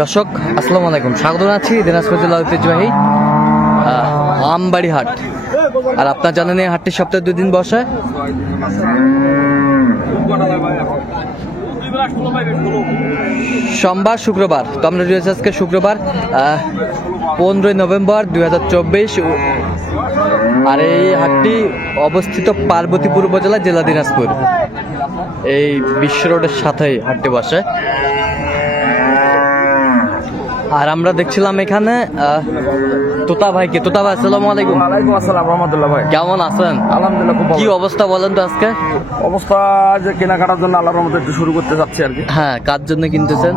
দর্শক আসসালামু আলাইকুম, স্বাগত জানাচ্ছি দিনাজপুর জেলা ঐতিহ্যবাহী আমবাড়ি হাট। আর আপনার জানেন এই হাটটি সপ্তাহে 2 দিন বসে, সোমবার শুক্রবার। তো আমরা রয়েছে আজকে শুক্রবার 15 নভেম্বর 2024। আর এই হাটটি অবস্থিত পার্বতীপুর উপজেলা, জেলা দিনাজপুর। এই বিশ্ব রোডের সাথেই হাটটি বসে। আর আমরা দেখছিলাম এখানে তোতা ভাইকে। তোতা ভাই আসসালামু আলাইকুম। ওয়ালাইকুম আসসালাম রাহমাতুল্লাহ। ভাই কেমন আছেন? আলহামদুলিল্লাহ খুব ভালো। কি অবস্থা বলেন তো আজকে? অবস্থা যে কেনাকাটার জন্য আল্লাহর রহমতে একটু শুরু করতে যাচ্ছি আর কি। হ্যাঁ, কার জন্য কিনতেছেন?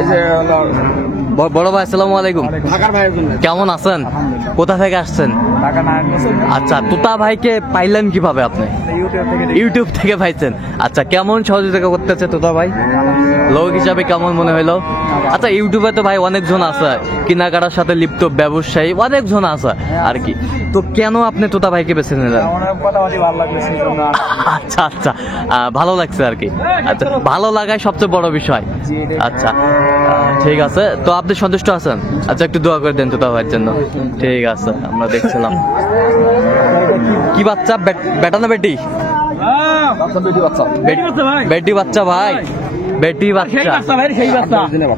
এই যে বড় ভাই আসসালামু আলাইকুম। ঢাকার ভাইয়ের জন্য। কেমন আছেন? কোথা থেকে আসছেন? ঢাকা না। আচ্ছা, তোতা ভাইকে পাইলেন কিভাবে আপনি? ইউটিউব থেকে পাইছেন। আচ্ছা, কেমন সহযোগিতা করতেছে তোতা ভাই? লোক হিসাবে কেমন মনে হইলো? আচ্ছা, ইউটিউবে তো ভাই অনেকজন আছে কেনাকাটার সাথে লিপ্ত, ব্যবসায়ী অনেকজন আছে আর কি। তো কেন আপনি তোতা ভাইকে বেছে নিলেন? আচ্ছা আচ্ছা, ভালো লাগছে আর কি। আচ্ছা, ভালো লাগাই সবচেয়ে বড় বিষয়। আচ্ছা ঠিক আছে, তো আপনি সন্তুষ্ট আছেন? আচ্ছা, একটু দোয়া করে দেন তোতা ভাইয়ের জন্য। ঠিক আছে, আমরা দেখছিলাম কি বাচ্চা, বেটা না বেটি? বেটি বাচ্চা ভাই, বেটি বাচ্চা, 8-10 দিনের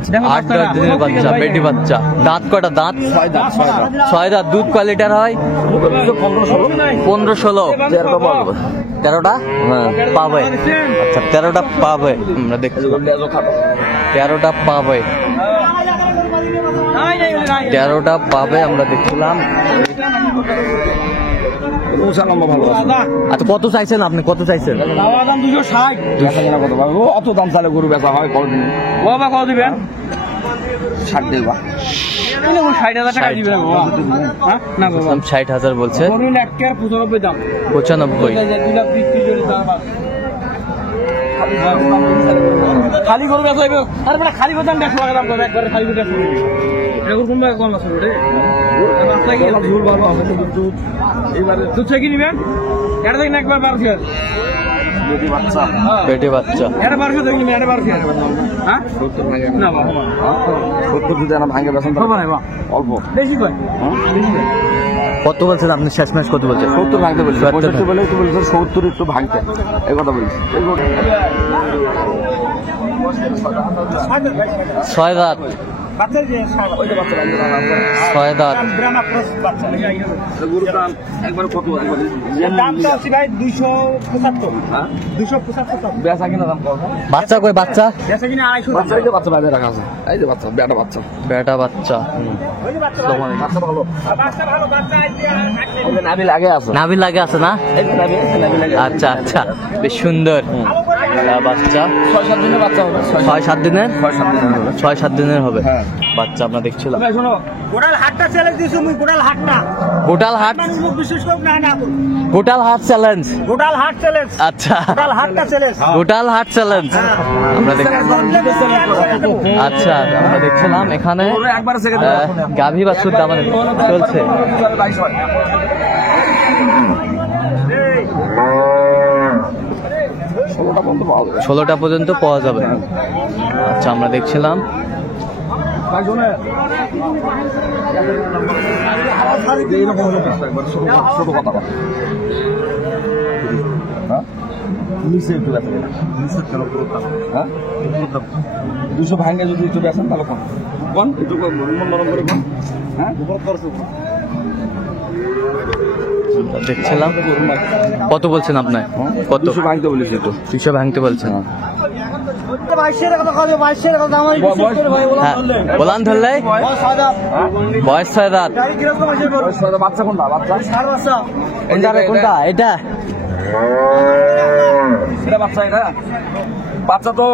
বাচ্চা, বেটি বাচ্চা। দাঁত কটা? দাঁত 6 দাঁত। দুধ কোয়ালিটার হয় 15-16। 13টা পাবে। আচ্ছা, 13টা পাবে। আমরা দেখছি 13টা পাবে, 13টা পাবে। আমরা দেখছিলাম। আচ্ছা, কত চাইছেন আপনি? কত চাইছেন? 260। অত দাম চালে গরু বেচা হয় কতদিন? বাবা কত দিবেন? 60 দেবা। 60,000 বলছে। 95। খালি গরু বেচা হইবে। আরে বেটা খালি বেচা 100 টাকা দাম করে একবারে খালি বেচা হইবে। এরকম কোন ভাই কোন আছে রে? রাস্তা কি ঝুল ভালো হবে তো দুধ। এবারে দুধ চাই কি নিবেন? এটা দেখেন একবার 12 বেটি বাচ্চা। বেটি বাচ্চা। এটা 12 দেখেন, এটা 12 হ্যাঁ 70 ভাঙে না বাবা। 70 যদি না ভাঙে বেচেন তো না অল্প বেশি কয়। বেশি কত বলছেন আপনি? শেষ ম্যাচ কত বলছেন? 70 ভাঙতে বলছেন। 65 বলে তো বলছেন 70 একটু ভাঙতে। এই কথা বলছি। 6 দাঁত। 6 দাঁত। একবার কত? ভাই 275। বেচা কিনা দাম কত? বাচ্চা কই? বাচ্চা বেচা কিনা 250। বাচ্চা এই যে বাচ্চা বাইরে রাখা আছে। এই যে বাচ্চা, বেটা বাচ্চা। বেটা বাচ্চা। ওই যে বাচ্চা ভালো। বাচ্চা ভালো। বাচ্চা ভালো। বাচ্চা এই যে নাভি লাগে আছে। নাভি লাগে আছে না? এই যে নাভি লাগে। আচ্ছা আচ্ছা, বেশ সুন্দর বাচ্চা। 6-7 দিনের বাচ্চা হবে। 6-7 দিনের? 6-7 দিনের হবে হ্যাঁ। বাচ্চা। আমরা দেখছিলাম শোনো, গোটাল হাটটা চ্যালেঞ্জ দিছো মুই। গোটাল হাটটা, গোটাল হাট, বিশেষ করে না না গোটাল হাট চ্যালেঞ্জ। গোটাল হাট চ্যালেঞ্জ। আচ্ছা, গোটাল হাটটা চ্যালেঞ্জ। গোটাল হাট চ্যালেঞ্জ আমরা দেখছিলাম। আচ্ছা, আমরা দেখছিলাম এখানে গাভী বাছুর দাম চলছে। 16টা পর্যন্ত পাওয়া যাবে। আচ্ছা, আমরা দেখছিলাম নিচে একটু ব্যথা। 200 ভাঙে যদি একটু বেচেন তাহলে কোন একটু নরম করে কোন। হ্যাঁ, দেখছিলাম। কত বলছেন আপনার? কত? 200 ভাঙতে বলেছি তো। 200 ভাঙতে বলছেন। ওলান ধরলে বয়স 6 দাঁত। বাচ্চা কোনটা? বাচ্চা কোনটা? এটা বাচ্চা। এটা বাচ্চা তো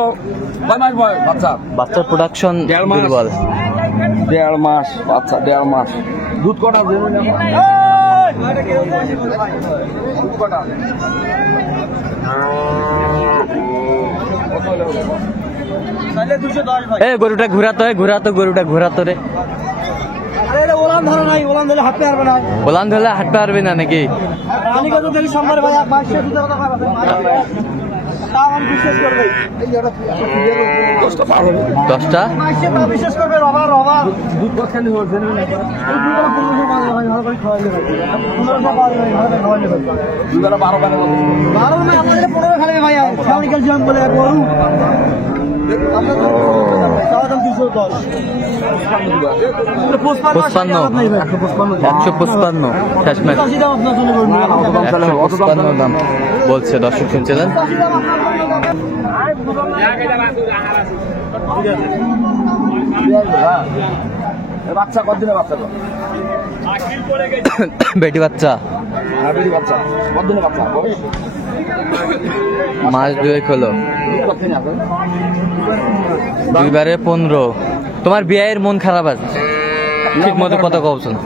কয় মাস বয়স? বাচ্চার প্রোডাকশন দুর্বল। 1.5 মাস বাচ্চা। 1.5 মাস। দুধ কটা? গরুটা ঘুরাতো রে। ওলান ধরে নাই, ওলান ধরে হাঁটতে পারবে না। ওলান ধরলে হাঁটতে পারবে না নাকি? 10টা দুধ কত খালি হচ্ছে পঁচপান্ন 155 শেষ ম্যাচ 155 দাম বলছে, দর্শক শুনছিলেন। বাচ্চা কতদিনের বাচ্চা? বেটি বাচ্চা কতদিনের বাচ্চা? মাস 2 হলো, 2/15। তোমার বিয়ের মন খারাপ আছে, ঠিক মতো কথা কবছো না।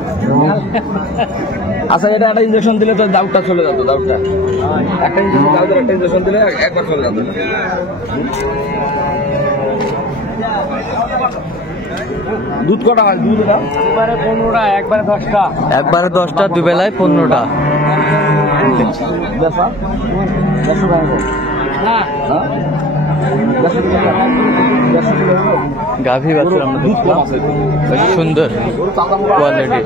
আচ্ছা, এটা একটা ইঞ্জেকশন দিলে তো দাউটটা চলে যেত। দাউটটা একটা ইঞ্জেকশন দিলে একবার চলে যেত। দুধ কটা হয়? দুধ একবারে 15টা, একবারে 10টা। একবারে 10টা, 2 বেলায় 15টা। গাভী বাছুর আমরা দেখলাম, বেশ সুন্দর কোয়ালিটি।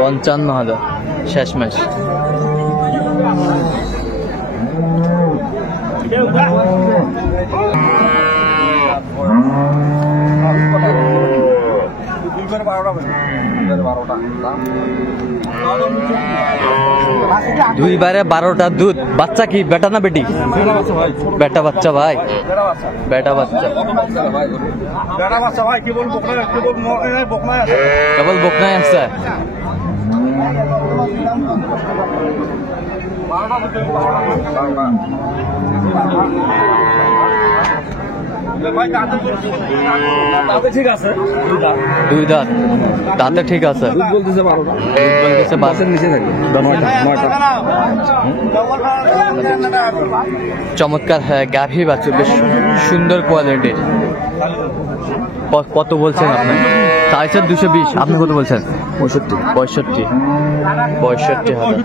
পঞ্চান্ন হাজার শেষ ম্যাচ। দুইবারে 12টা দুধ। বাচ্চা কি বেটা না বেটি? বেটা বাচ্চা ভাই, বেটা বাচ্চা। কেবল বকনায় আছে। ঠিক আছে, দুই দাঁত, দাঁতে ঠিক আছে। বলতেছে 12টা, বলতেছে বাসের নিচে থাকে 9টা। চমৎকার, হ্যাঁ গাভী বাছুর, বেশ সুন্দর কোয়ালিটির। কত বলছেন আপনি? চাইছেন 220, আপনি কত বলছেন? 65 হাজার।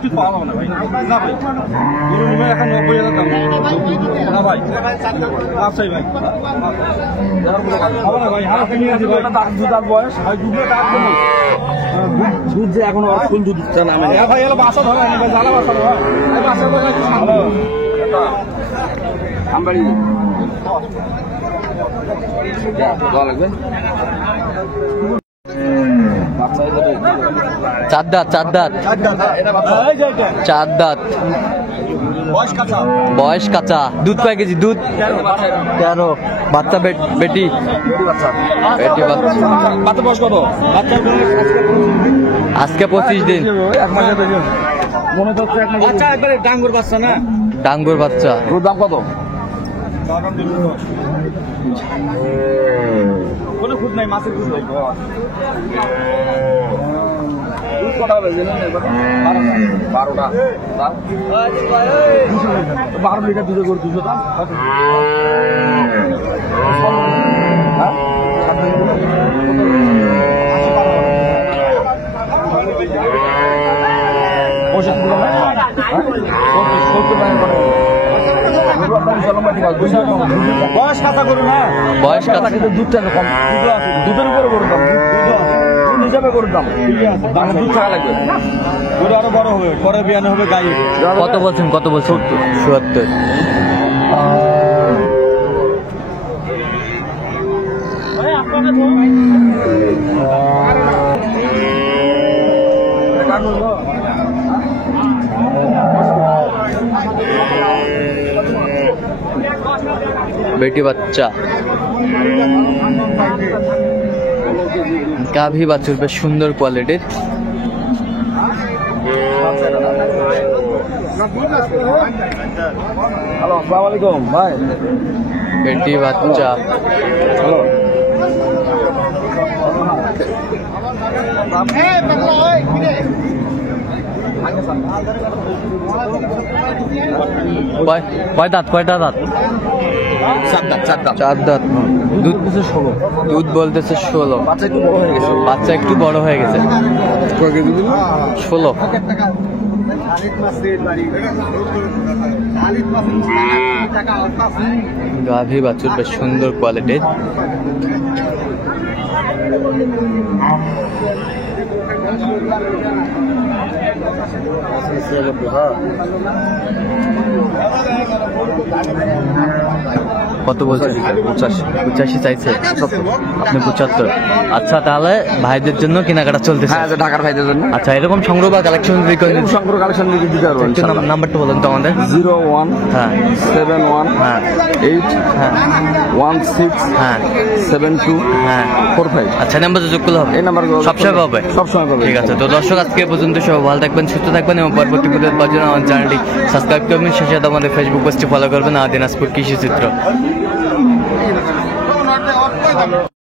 দুধ যে এখনো ফুল দুধটা নামে লাগবে। চার দাঁত, বয়স কাঁচা। দুধ কয় কেজি? দুধ 13। বাচ্চা বেটি বাচ্চা। আজকে 25 দিন। মনে হচ্ছে একবারে ডাঙ্গুর বাচ্চা না? ডাঙ্গুর বাচ্চা। দাম কত? কোনো খুদ নাই, মাছের খুদ নাই। কটা হবে? 12টা। 12 লিটার দুধে করে 200 দাম। বয়স কাঁচা করো না, বয়স কাঁচা, দুধটা কম, দুধের উপরে গরুর দাম, হিসাবে গরুর দাম। দুধ থাকা লাগবে, গরু আরো বড় হবে, পরে বিয়ানো হবে গাই। কত বলছেন? 70। বেটি বাচ্চা, গাভী বাছুর, বেশ সুন্দর কোয়ালিটির। হ্যালো, আসসালামু আলাইকুম ভাই। বেটি বাচ্চা, কয়টা দাঁত? চার দাঁত। দুধ বলতেছে 16। দুধ বলতেছে 16। বাচ্চা একটু বড় হয়ে গেছে। 16। গাভী বাছুর বেশ সুন্দর কোয়ালিটির। কত বলছে? 85 চাইছে। আপনি 75। আচ্ছা, তাহলে ভাইদের জন্য কেনাকাটা চলতেছে। হ্যাঁ, ঢাকার ভাইদের জন্য। আচ্ছা, এরকম সংগ্রহ বা কালেকশন সংগ্রহ কালেকশন দিতে পারবো। নাম্বারটা বলেন তো আমাদের। 01 হ্যাঁ 71 হ্যাঁ 8 হ্যাঁ 16 হ্যাঁ 72 হ্যাঁ 45। আচ্ছা, নাম্বার যোগ করলে হবে? এই নাম্বার সবসময় পাবে? সবসময় পাবে। ঠিক আছে। তো দর্শক, আজকে এ পর্যন্ত সবাই ভালো থাকবেন, সুস্থ থাকবেন এবং পরবর্তী ভিডিও পাওয়ার জন্য আমার চ্যানেলটি সাবস্ক্রাইব করবেন। সেই সাথে আমাদের ফেসবুক পেজটি ফলো করবেন, দিনাজপুর কৃষি চিত্র।